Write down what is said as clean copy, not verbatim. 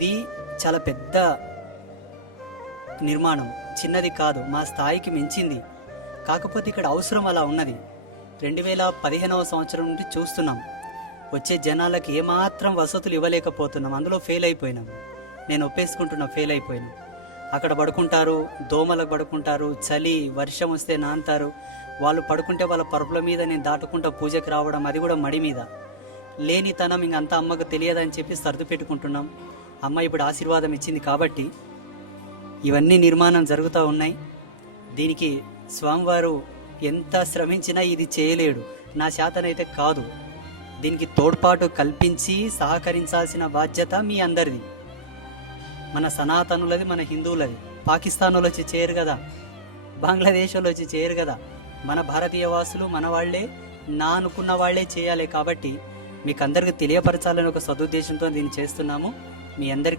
ఇది చాలా పెద్ద నిర్మాణం, చిన్నది కాదు, మా స్థాయికి మించింది. కాకపోతే ఇక్కడ అవసరం అలా ఉన్నది. 2015వ సంవత్సరం నుండి చూస్తున్నాం, వచ్చే జనాలకి ఏమాత్రం వసతులు ఇవ్వలేకపోతున్నాం. అందులో ఫెయిల్ అయిపోయినాం. నేను ఒప్పేసుకుంటున్నా, ఫెయిల్ అయిపోయినాం. అక్కడ పడుకుంటారు, దోమలకు పడుకుంటారు, చలి వర్షం వస్తే నాంతారు. వాళ్ళు పడుకుంటే వాళ్ళ పరుపుల మీద నేను దాటుకుంటా పూజకి రావడం, అది కూడా మడి మీద. లేనితనం ఇంకంతా అమ్మకు తెలియదని చెప్పి సర్దు పెట్టుకుంటున్నాం. అమ్మ ఇప్పుడు ఆశీర్వాదం ఇచ్చింది కాబట్టి ఇవన్నీ నిర్మాణం జరుగుతూ ఉన్నాయి. దీనికి స్వామివారు ఎంత శ్రమించినా ఇది చేయలేడు, నా శాతనైతే కాదు. దీనికి తోడ్పాటు కల్పించి సహకరించాల్సిన బాధ్యత మీ అందరిది, మన సనాతనులది, మన హిందువులది. పాకిస్తాన్ వాళ్ళు వచ్చి చేయరు కదా, బంగ్లాదేశ్ వాళ్ళు వచ్చి చేయరు కదా. మన భారతీయ వాసులు మన వాళ్లే, నా అనుకున్న వాళ్లే చేయాలి. కాబట్టి మీకు అందరికీ తెలియపరచాలని ఒక సదుద్దేశంతో దీన్ని చేస్తున్నాము. మీ అందరికీ